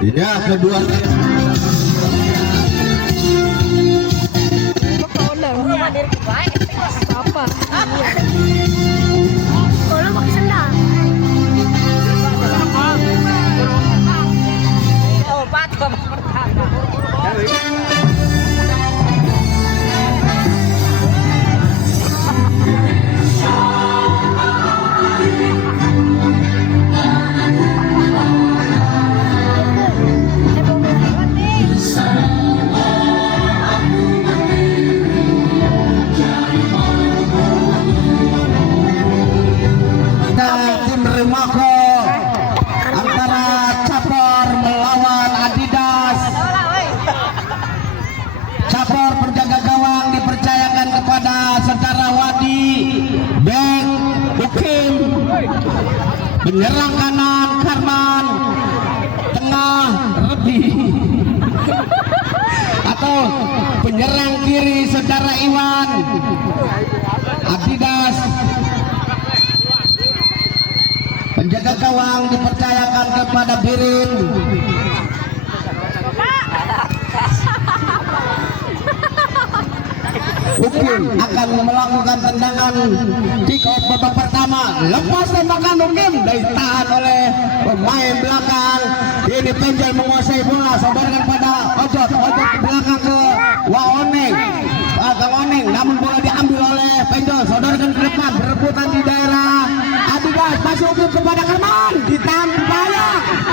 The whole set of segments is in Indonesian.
Ya, kedua apa? Kalau pakai sendal. Obat tim Remako antara Capor melawan Adidas. Capor penjaga gawang dipercayakan kepada saudara Wadi. Back Ukim, penyerang kanan Karman, tengah Rebi, atau penyerang kiri saudara Iwan Adidas. Penjaga gawang dipercayakan kepada Birin. Ukim akan melakukan tendangan kick off babak pertama. Lepas tembakan Ukim ditahan oleh pemain belakang. Ini Penjel menguasai bola, sodorkan pada Ojot. Ojot ke belakang ke Waoneng. Waoneng, namun bola diambil oleh Penjel, sodorkan ke depan, berebutan di daerah Adidas. Masuk kepada Karman, ditahan kepala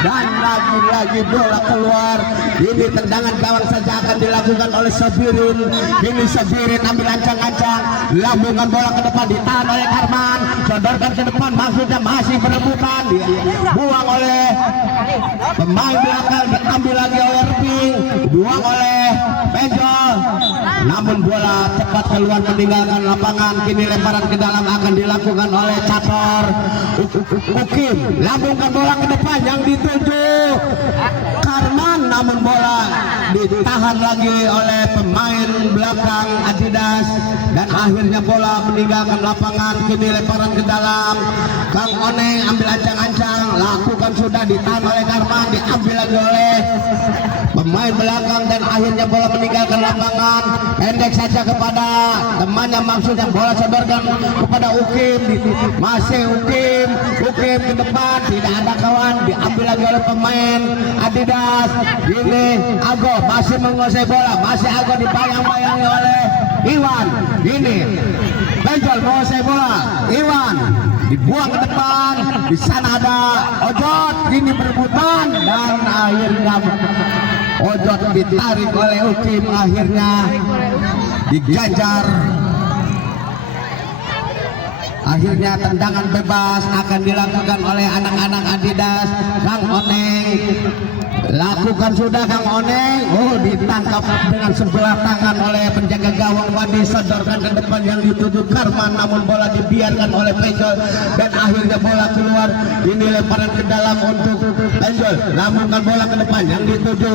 dan lagi-lagi bola keluar. Ini tendangan gawang saja akan dilakukan oleh Sabirin. Ini Sabirin ambil ancang-ancang, lambungkan bola ke depan, ditahan oleh Karman, sodorkan ke depan, maksudnya masih berebutan, buang oleh pemain belakang, diambil lagi oleh Reping, buang oleh Penjol, namun bola cepat keluar meninggalkan lapangan. Kini lemparan ke dalam akan dilakukan oleh Capor. Ukim lambungkan bola ke depan yang dituju Karman, namun bola ditahan lagi oleh pemain belakang Adidas dan akhirnya bola meninggalkan lapangan. Kini lemparan ke dalam, Kang Oneng ambil ancang-ancang, lakukan sudah, ditahan oleh Karman, diambil lagi oleh pemain belakang dan akhirnya bola meninggalkan lapangan. Pendek saja kepada temannya, maksudnya bola sodorkan kepada Ukim, masih Ukim ke depan, tidak ada kawan, diambil lagi oleh pemain Adidas. Ini Ago masih menguasai bola, masih Ago dibayang-bayangi oleh Iwan. Ini Penjol menguasai bola, Iwan dibuang ke depan, di sana ada Ojot, ini berebutan dan akhirnya Ojot ditarik oleh Ukim, akhirnya diganjar. Akhirnya tendangan bebas akan dilakukan oleh anak-anak Adidas. Kang Oneng lakukan sudah, Kang Oneng. Oh, ditangkap dengan sebelah tangan oleh penjaga gawang Wadi, sodorkan ke depan yang dituju Karman, namun bola dibiarkan oleh Penjol dan akhirnya bola keluar. Ini lemparan ke dalam untuk Penjol, lambungkan bola ke depan yang dituju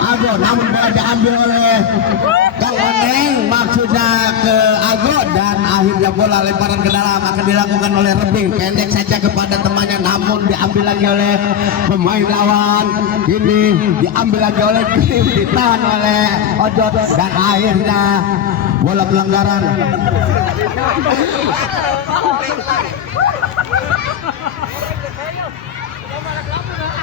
Ago, namun bola diambil oleh Kang Oneng, maksudnya ke Ago, dan akhirnya bola lemparan ke dalam akan dilakukan oleh Reping. Pendek saja kepada temannya, namun diambil lagi oleh pemain lawan. Ini diambil lagi oleh Kim, ditahan oleh Ojot dan akhirnya bola pelanggaran.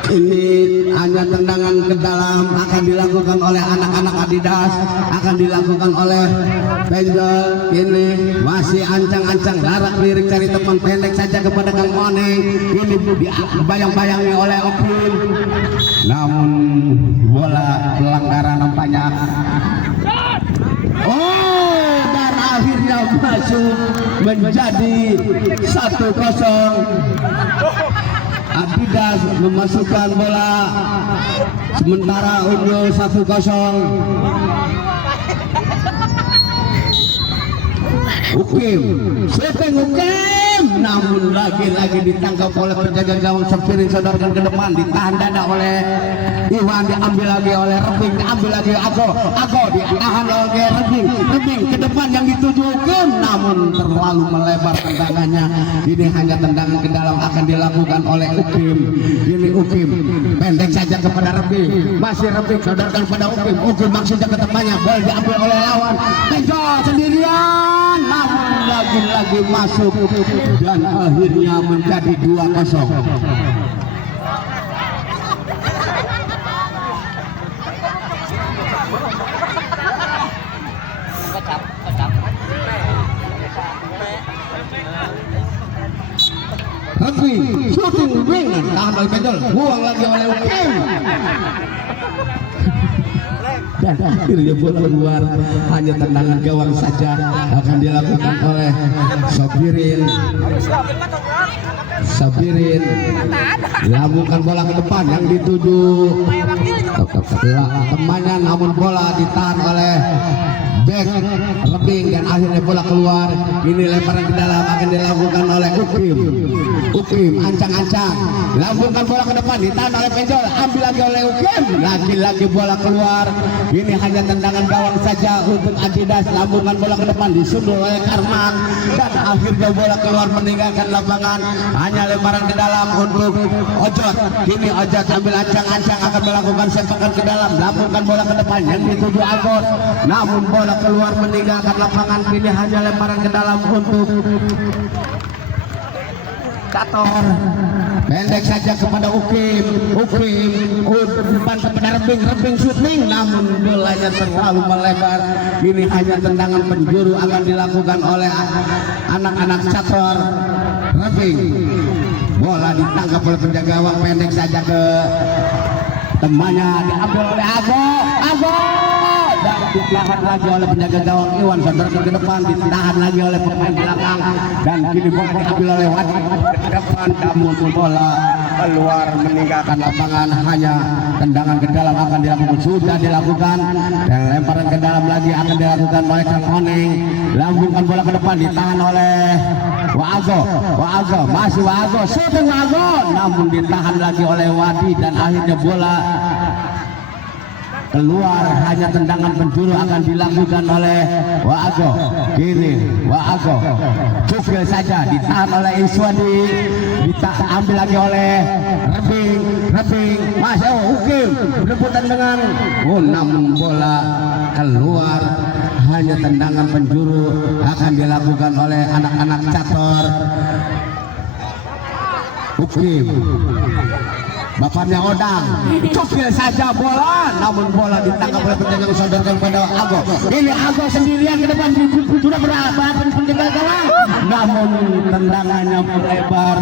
Ini hanya tendangan ke dalam akan dilakukan oleh anak-anak Adidas, akan dilakukan oleh Penjol. Ini masih ancang-ancang, larak lirik cari teman, pendek saja kepada Kang Oneng. Ini dibayang-bayangi oleh Okin, namun bola pelanggaran nampaknya. Oh, dan akhirnya masuk menjadi 1-0. Adidas memasukkan bola, sementara unggul 1-0. Ukim, siapa Ukim? Ukim, namun lagi-lagi ditangkap oleh penjaga gawang Sabirin, sodorkan ke depan, ditahan dada oleh Iwan, diambil lagi oleh Rebing, diambil lagi Ago ditahan oleh Rebing ke depan yang dituju Ukim, namun terlalu melebar tendangannya. Ini hanya tendangan ke dalam akan dilakukan oleh Ukim. Ini Ukim pendek saja kepada Rebing, masih Rebing sodorkan pada Ukim maksudnya ke temannya, bola diambil oleh lawan, Penjol sendirian, namun lagi-lagi masuk dan akhirnya menjadi 2-0. Rebing shooting wing, tahan oleh Penjol, buang lagi oleh Ukim. Dan akhirnya bola keluar, hanya tendangan gawang saja akan dilakukan oleh Sabirin lambungkan bola ke depan yang dituju temannya, namun bola ditahan oleh back Rebing dan akhirnya bola keluar. Ini lemparan ke dalam akan dilakukan oleh Ukim ancang-ancang, lambungkan bola ke depan, ditahan oleh Penjol, ambil lagi oleh Ukim, lagi-lagi bola keluar. Ini hanya tendangan gawang saja untuk Adidas, lambungkan bola ke depan, disundul oleh Karman dan akhirnya bola keluar meninggalkan lapangan. Hanya lemparan ke dalam untuk Ojot. Kini Ojot ambil ancang-ancang akan melakukan sepakan ke dalam, lambungkan bola ke depan yang dituju Agos, namun bola keluar meninggalkan lapangan. Kini hanya lemparan ke dalam untuk Cator, pendek saja kepada Ukim depan kepada Rebing shooting, namun bolanya terlalu melebar. Ini hanya tendangan penjuru akan dilakukan oleh anak-anak Cator. Rebing, bola ditangkap oleh penjaga gawang, pendek saja ke temannya, diambil oleh Ago dan ditahan lagi oleh penjaga gawang Iwan, sodorkan ke depan, ditahan lagi oleh pemain belakang dan kini bola diambil oleh Wadi ke depan, namun bola keluar meninggalkan lapangan. Hanya tendangan ke dalam akan dilakukan, sudah dilakukan, dan lemparan ke dalam lagi akan dilakukan oleh Kang Oneng, lambungkan bola ke depan, ditahan oleh Waago, masih Waago, shooting Waago, namun ditahan lagi oleh Wadi dan akhirnya bola keluar. Hanya tendangan penjuru akan dilakukan oleh Waago. Kini Waago cukil saja, ditahan oleh Iswadi, ambil lagi oleh Rebing, masih Ukim berebutan dengan namun bola keluar. Hanya tendangan penjuru akan dilakukan oleh anak-anak Cator. Ukim, bapaknya Odang, cukil saja bola, namun bola ditangkap oleh penjaga, sodorkan pada Ago. Ini Ago sendirian ke depan, sudah berapa penjaga gawang, namun tendangannya melebar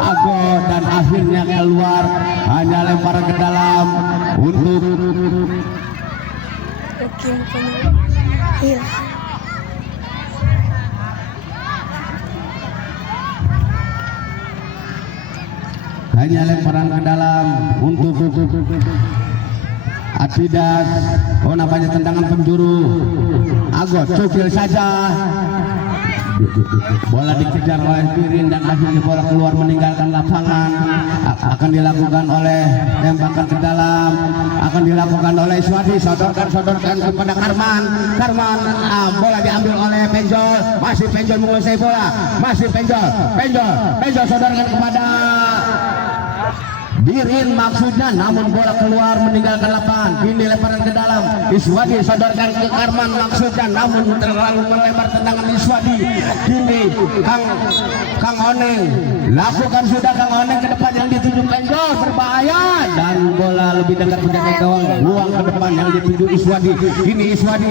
Ago dan akhirnya keluar. Hanya lemparan ke dalam untuk hanya lemparan ke dalam untuk Adidas. Namanya tendangan penjuru. Ago cukil saja, bola dikejar oleh Pirin dan akhirnya bola keluar meninggalkan lapangan. Akan dilakukan oleh tembakan ke dalam, akan dilakukan oleh Iswadi, sodorkan kepada Karman, bola diambil oleh Penjol, masih Penjol menguasai bola, masih Penjol sodorkan kepada Birin maksudnya, namun bola keluar meninggalkan lapangan. Ini lemparan ke dalam, Iswadi sodorkan ke Karman maksudnya, namun terlalu melebar tendangan Iswadi. Kini Kang Oneng lakukan sudah, Kang Oneng ke depan yang dituju Penjol, berbahaya dan bola lebih dekat penjaga gawang, buang ke depan yang dituju Iswadi. Ini Iswadi,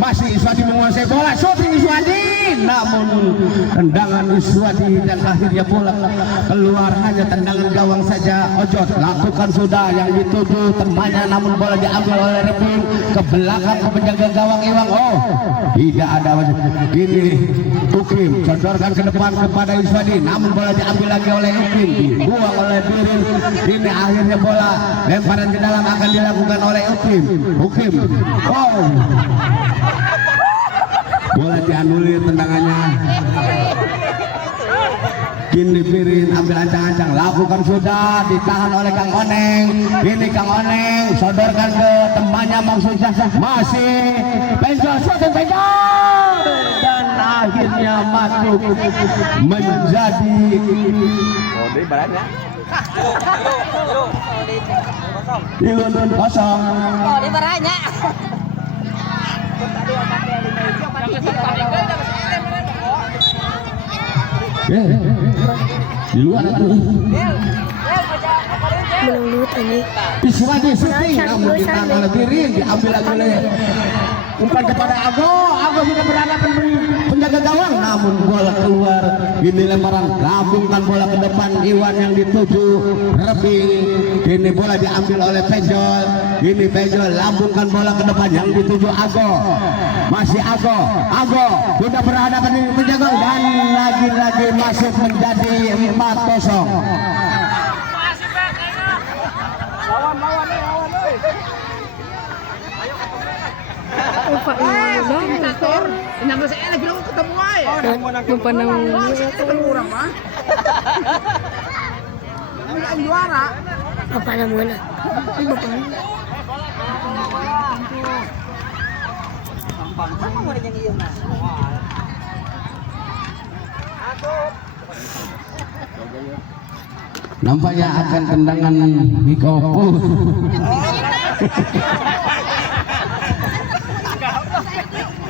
masih Iswadi menguasai bola, shooting Iswadi, namun tendangan Iswadi dan akhirnya bola keluar. Hanya tendangan gawang saja. Ojot lakukan sudah yang dituju temannya, namun bola diambil oleh Rebing ke belakang ke penjaga gawang Iwang. Tidak ada. Ini Ukim sodorkan ke depan kepada Iswadi, namun bola diambil lagi oleh Ukim, dibuang oleh Birin. Ini akhirnya bola lemparan ke dalam akan dilakukan oleh Ukim. Bola dianulir tendangannya. kini Birin ambil ancang-ancang, lakukan sudah, ditahan oleh Kang Oneng. Ini Kang Oneng sodorkan ke temannya maksudnya, masih penjol shooting penjol, dan akhirnya masuk menjadi Ilun kosong. Oh, di baranya. Di luar itu Melut ini. Iswadi syuting namun ditahan oleh Birin, diambil oleh umpan kepada Ago sudah berhadapan penjaga gawang namun bola keluar. Ini lemparan, lambungkan bola ke depan Iwan yang dituju Rebing. Ini bola diambil oleh Penjol. Ini Penjol lambungkan bola ke depan yang dituju Ago. Masih Ago sudah berhadapan dengan penjaga dan lagi-lagi masuk menjadi 4-0. Bapak na muna. Nampaknya akan tendangan Mikopo.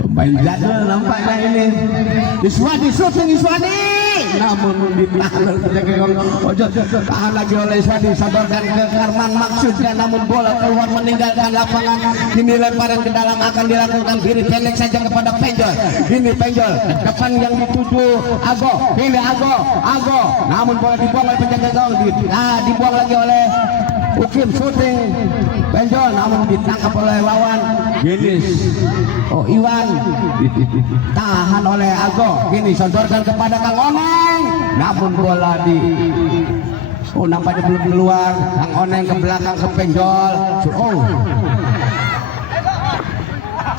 Pemain jadul nampaknya ini. Iswadi syuting Iswadi, namun ditahan oleh penjaga gawang. Ojo tahan lagi oleh Iswadi, sodorkan ke Karman maksudnya, namun bola keluar meninggalkan lapangan. Ini lemparan ke dalam akan dilakukan kiri pendek saja kepada Penjol. Ini Penjol depan yang dituju Ago. Ini Ago, namun bola dibuang oleh penjaga gawang. Dibuang lagi oleh Ukim syuting Penjol, namun ditangkap oleh lawan Genis. Iwan tahan oleh Ago. Ini sodorkan kepada Kang Oneng, namun bola nampaknya belum keluar. Kang Oneng ke belakang ke Penjol.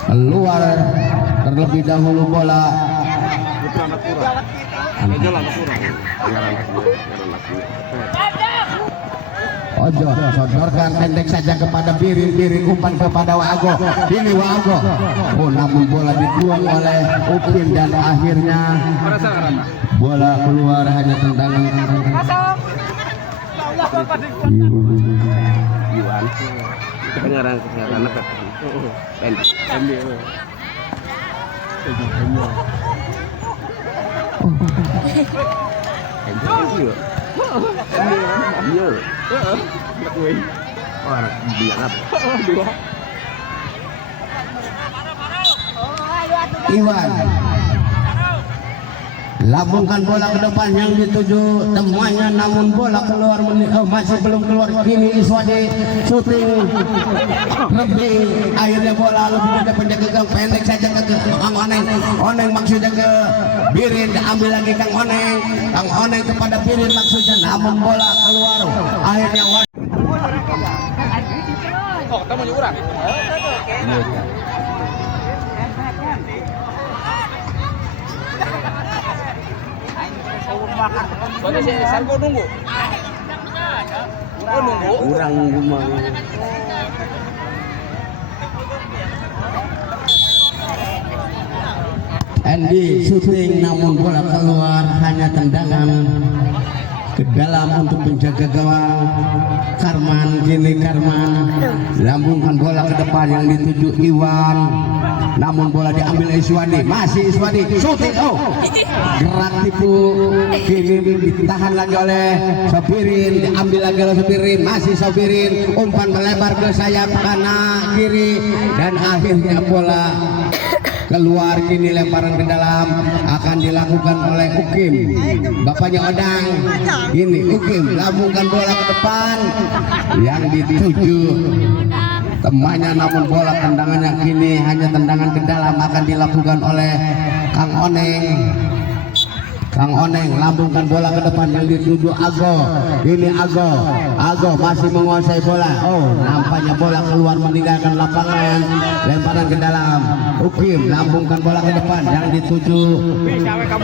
Keluar terlebih dahulu bola. Ojo sodorkan pendek saja kepada Birin umpan kepada Waago. Ini Waago. Namun bola dibuang oleh Upin dan akhirnya bola keluar, hanya tendangan. Iwan lambungkan bola ke depan yang dituju temannya, namun bola keluar masih belum keluar. Kini Iswadi syuting lebih, akhirnya bola lebih ke penjaga gawang, pendek saja ke Kang Oneng maksudnya ke Birin, diambil lagi Kang Oneng kepada Birin maksudnya, namun bola keluar, akhirnya ketemu orang. Soalnya si Sarko nunggu. Kurang rumah. Andy syuting namun bola keluar, hanya tendangan ke dalam untuk penjaga gawang Karman. Kini Karman lambungkan bola ke depan yang dituju Iwan, namun bola diambil Iswadi. Masih Iswadi syuting, gerak tipu. Kini ditahan lagi oleh Sopirin, diambil lagi oleh Sopirin. Masih Sopirin, umpan melebar ke sayap kanan kiri dan akhirnya bola keluar. Kini lemparan ke dalam akan dilakukan oleh Ukim, bapaknya Odang. Ini Ukim lambungkan bola ke depan yang dituju temannya, namun bola tendangannya kini hanya tendangan ke dalam akan dilakukan oleh Kang Oneng. Kang Oneng lambungkan bola ke depan yang dituju Ago. Ini Ago masih menguasai bola. Oh, nampaknya bola keluar meninggalkan lapangan. Lemparan ke dalam. Ukim lambungkan bola ke depan yang dituju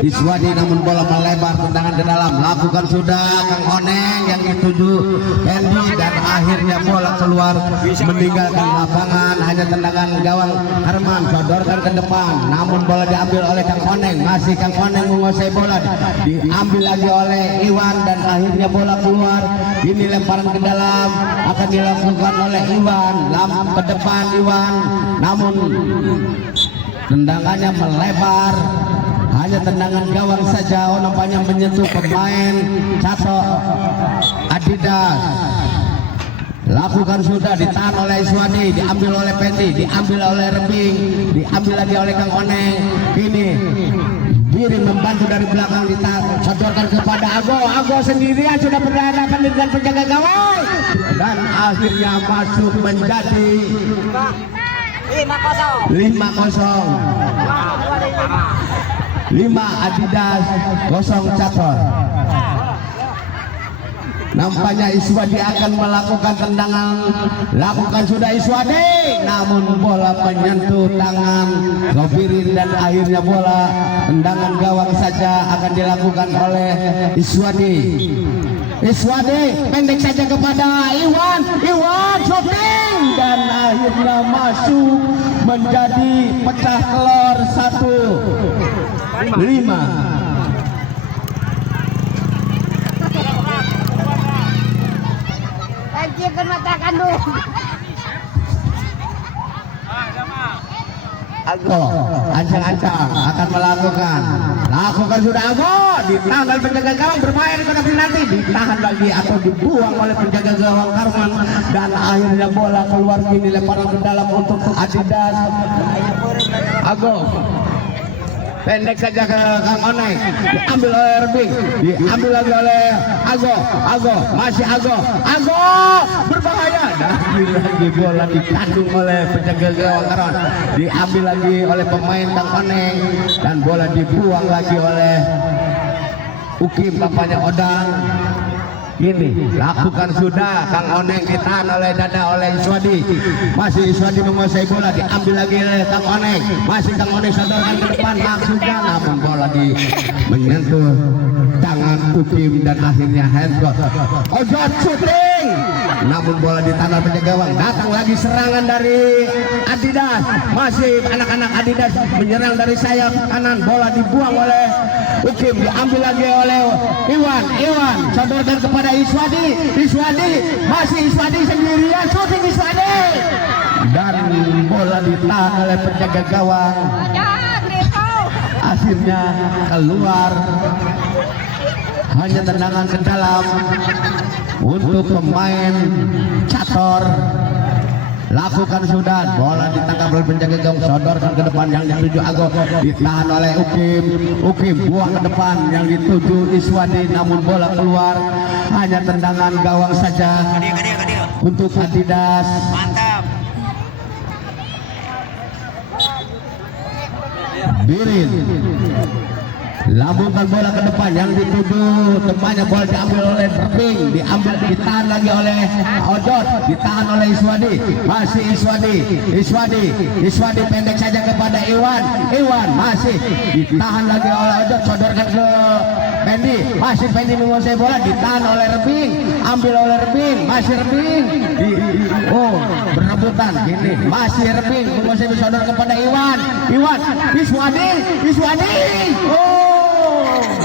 Iswadi, namun bola melebar tendangan ke dalam. Lakukan sudah Kang Oneng yang dituju Hendy, dan akhirnya bola keluar meninggalkan lapangan. Hanya tendangan gawang Herman, sodorkan ke depan. Namun bola diambil oleh Kang Oneng. Masih Kang Oneng menguasai bola. Diambil lagi oleh Iwan dan akhirnya bola keluar. Ini lemparan ke dalam akan dilakukan oleh Iwan. Ke depan Iwan, namun tendangannya melebar. Hanya tendangan gawang saja. Oh, nampaknya menyentuh pemain Cato Adidas. Lakukan sudah, ditahan oleh Iswadi, diambil oleh Pendi, diambil oleh Rebing, diambil lagi oleh Kang Oneng. Ini Birin membantu dari belakang, disodorkan kepada Ago sendirian sudah berhadapan dengan penjaga gawang dan akhirnya masuk menjadi 5-0. 5 Adidas, 0 Cator. Nampaknya Iswadi akan melakukan tendangan. Lakukan sudah Iswadi, namun bola menyentuh tangan Sofirin dan akhirnya bola tendangan gawang saja akan dilakukan oleh Iswadi. Pendek saja kepada Iwan shooting dan akhirnya masuk menjadi pecah telur 1-5. Cikan mata kandung. Ago ancang-ancang akan melakukan sudah Ago, ditahan oleh penjaga gawang, bermain kena penalti, ditahan lagi atau dibuang oleh penjaga gawang Karman dan akhirnya bola keluar. Kini lemparan ke dalam untuk Adidas. Ago pendek saja ke Kang Oneng, diambil oleh Rebing, diambil lagi oleh Ago, masih Ago berbahaya, dan lagi bola dikandung oleh penjaga gawang Karon, diambil lagi oleh pemain Kang Oneng dan bola dibuang lagi oleh Ukim, bapaknya Odang. Ini lakukan sudah Kang Oneng, ditahan oleh dada oleh Iswadi. Masih Iswadi menguasai bola, diambil lagi oleh Kang Oneng. Masih Kang Oneng sodorkan ke depan maksudnya, namun bola menyentuh tangan Ukim dan akhirnya handball. Ojot shooting, namun bola ditahan oleh penjaga gawang. Datang lagi serangan dari Adidas. Masih anak-anak Adidas menyerang dari sayap kanan. Bola dibuang oleh Ukim, diambil lagi oleh Iwan sodorkan kepada Iswadi, masih Iswadi sendirian, shooting Iswadi dan bola ditahan oleh penjaga gawang. Akhirnya keluar, hanya tendangan ke dalam untuk pemain Cator. Lakukan sudah, bola ditangkap oleh penjaga gawang, sodorkan ke depan yang dituju Ago, ditahan oleh Ukim buang ke depan yang dituju Iswadi, namun bola keluar. Hanya tendangan gawang saja untuk Adidas. Mantap. Birin lambungkan bola ke depan yang dituju temannya, bola diambil oleh Rebing, ditahan lagi oleh Ojot, ditahan oleh Iswadi. Masih Iswadi pendek saja kepada Iwan masih ditahan lagi oleh Ojot, sodorkan ke Pendi. Masih Pendi menguasai bola, ditahan oleh Rebing, ambil oleh Rebing, masih Rebing berebutan. Ini masih Rebing menguasai, sodor kepada Iwan Iswadi.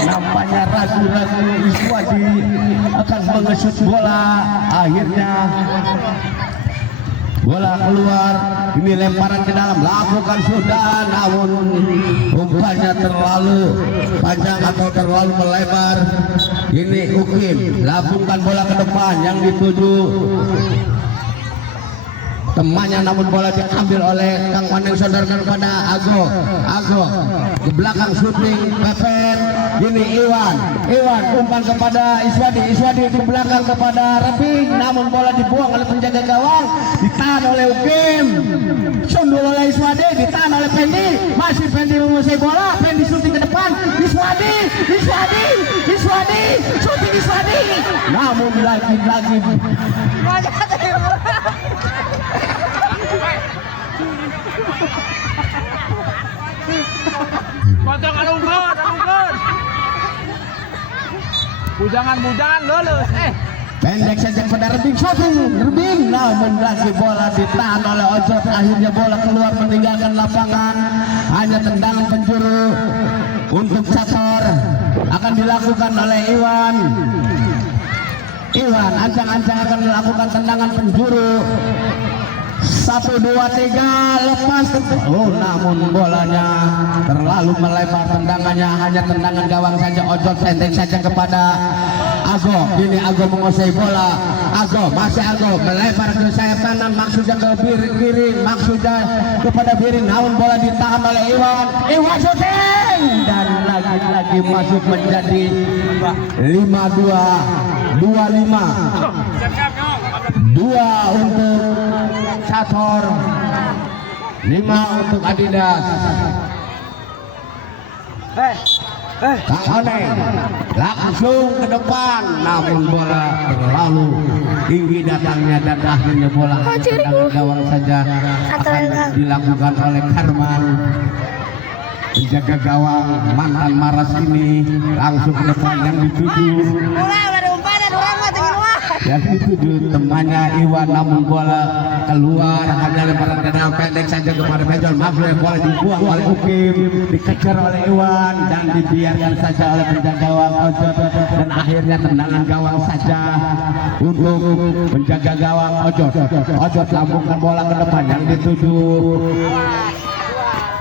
Nampaknya ragu-ragu Iswadi akan mengesut bola. Akhirnya bola keluar. Ini lemparan ke dalam, lakukan sudah, namun umpannya terlalu panjang atau terlalu melebar. Ini Ukim lakukan bola ke depan yang dituju temannya, namun bola diambil oleh Kang Oneng, sodorkan kepada Ago ke belakang, shooting Pepen. Ini Iwan umpan kepada Iswadi di belakang kepada Rebing, namun bola dibuang oleh penjaga gawang, ditahan oleh Ukim, sundul oleh Iswadi, ditahan oleh Pendi. Masih Pendi menguasai bola, Pendi shooting ke depan, Iswadi Iswadi, syuting Iswadi. Namun lagi-lagi Potong alungkeun. Bujangan lulus. pendek saja pada Rebing, syuting Rebing, namun lagi bola ditahan oleh Ojot. Akhirnya bola keluar meninggalkan lapangan. Hanya tendangan penjuru untuk Cator akan dilakukan oleh Iwan. Ancang-ancang akan melakukan tendangan penjuru. 1, 2, 3 lepas. Oh, namun bolanya terlalu melebar, tendangannya hanya tendangan gawang saja. Ojot pendek saja kepada Ago. Ini Ago menguasai bola. Ago melebar ke sayap kanan, maksudnya ke kiri, maksudnya kepada Birin. Namun bola ditahan oleh Iwan syuting dan lagi-lagi masuk menjadi 5-2, 2-5. 2 untuk Cator, 5 untuk Adidas. Kang Oneng langsung ke depan, namun bola terlalu tinggi datangnya dan akhirnya bola hanya tendangan gawang saja akan dilakukan oleh Karman. Penjaga gawang mantan Maras ini langsung ke depan, yang dituju temannya Iwan, namun bola keluar, hanya lemparan tendangan pendek saja kepada Benjol. Maksudnya bola dibuang oleh Ukim, dikejar oleh Iwan dan dibiarkan saja oleh penjaga gawang Ojot, dan akhirnya tendangan gawang saja untuk penjaga gawang Ojot lambungkan bola ke depan, yang dituju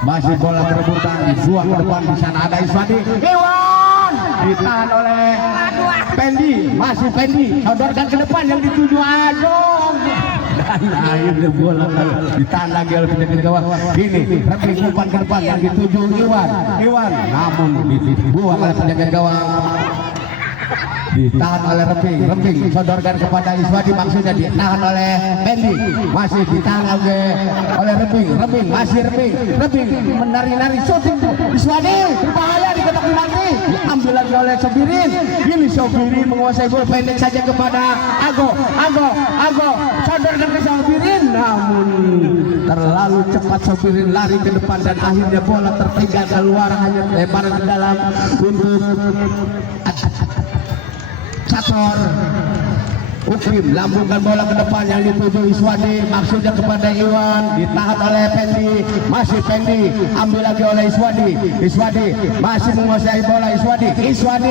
masih bola perebutan, dibuang ke depan. Di sana ada Iswadi, Iwan ditahan oleh Pendi, masih Pendi, sodorkan ke depan, yang dituju Ajong, dan akhirnya bola ditahan lagi oleh penjaga gawang. Ini Rebing umpan ke depan, yang dituju Iwan, namun dibuang oleh penjaga gawang. Ditahan oleh Rebing sodorkan kepada Iswadi, maksudnya ditahan oleh Pendi, masih ditahan lagi oleh Rebing, masih Rebing menari-nari, syuting Iswadi berbahaya di kotak penalti, diambil lagi oleh Sobirin. Ini Sobirin menguasai bola, pendek saja kepada Ago, sodorkan ke Sobirin, namun terlalu cepat Sobirin lari ke depan dan akhirnya bola tertinggal keluar, hanya lemparan ke dalam untuk Cator. Ukim lambungkan bola ke depan, yang dituju Iswadi, maksudnya kepada Iwan, ditahan oleh Pendi, masih Pendi, ambil lagi oleh Iswadi masih menguasai bola. Iswadi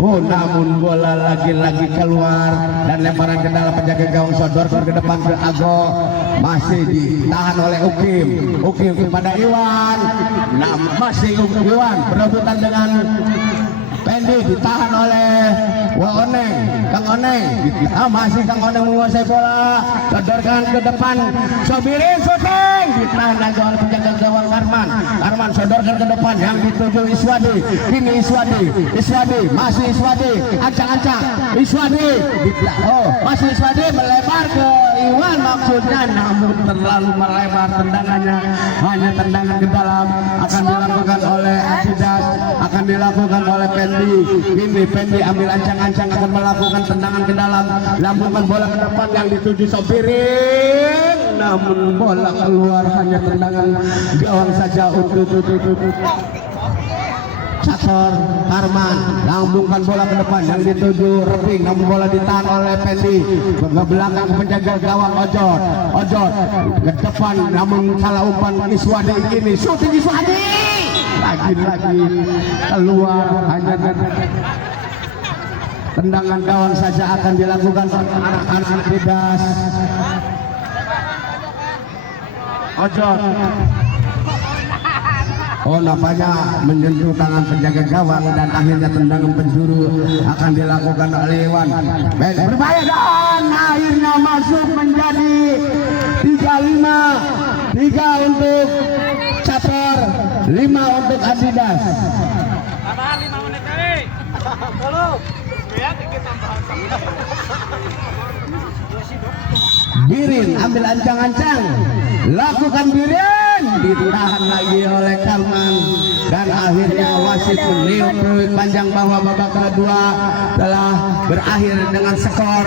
oh, namun bola lagi-lagi keluar dan lemparan ke dalam, penjaga gawang sodorkan ke depan ke Ago, masih ditahan oleh Ukim kepada Iwan, nah masih Iwan berebutan dengan Pendi, ditahan oleh Kang Oneng, masih Kang Oneng menguasai bola, sodorkan ke depan, Sobirin syuting, ditahan lagi oleh penjaga gawang Karman sodorkan ke depan, yang dituju Iswadi. Ini Iswadi, masih Iswadi, ancang-ancang Iswadi, masih Iswadi melebar ke Iwan maksudnya, namun terlalu melebar tendangannya, hanya tendangan ke dalam, akan dilakukan oleh Adidas, akan dilakukan oleh Pendi. Ini Pendi ambil ancang-ancang, akan melakukan tendangan ke dalam, lambungkan bola ke depan, yang dituju Sobirin, namun bola keluar, hanya tendangan gawang saja untuk Cator. Karman lambungkan bola ke depan, yang dituju Rebing, namun bola ditahan oleh Pendi, ke belakang penjaga gawang Ojot ke depan, namun salah umpan Iswadi. Ini syuting Iswadi, lagi-lagi keluar, hanya tendangan gawang saja akan dilakukan anak-anak Adidas. Ojot nampaknya menyentuh tangan penjaga gawang dan akhirnya tendangan penjuru akan dilakukan oleh Iwan. Berbahaya dan akhirnya masuk menjadi 3-5. 3 untuk Cator, 5 untuk Adidas. Tambahan 5 menit kali. Birin ambil ancang-ancang, lakukan Birin, ditahan lagi oleh Karman dan akhirnya wasit wasit meniup panjang bahwa babak kedua telah berakhir dengan skor